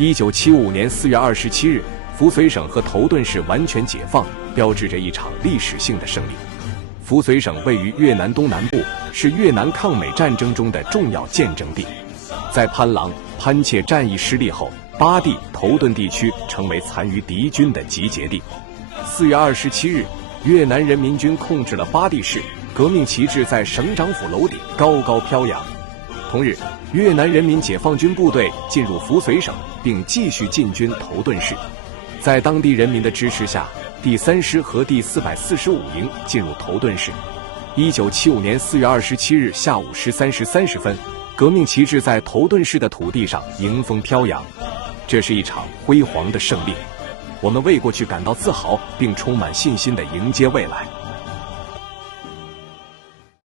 1975年4月27日，扶绥省和头顿市完全解放，标志着一场历史性的胜利。扶绥省位于越南东南部，是越南抗美战争中的重要见证地。在潘郎、潘切战役失利后，巴地、头顿地区成为残余敌军的集结地。4月27日，越南人民军控制了巴地市，革命旗帜在省长府楼顶高高飘扬。同日，越南人民解放军部队进入扶绥省，并继续进军头顿市。在当地人民的支持下，第3师和第445营进入头顿市。1975年4月27日下午13时30分，革命旗帜在头顿市的土地上迎风飘扬。这是一场辉煌的胜利，我们为过去感到自豪，并充满信心地迎接未来。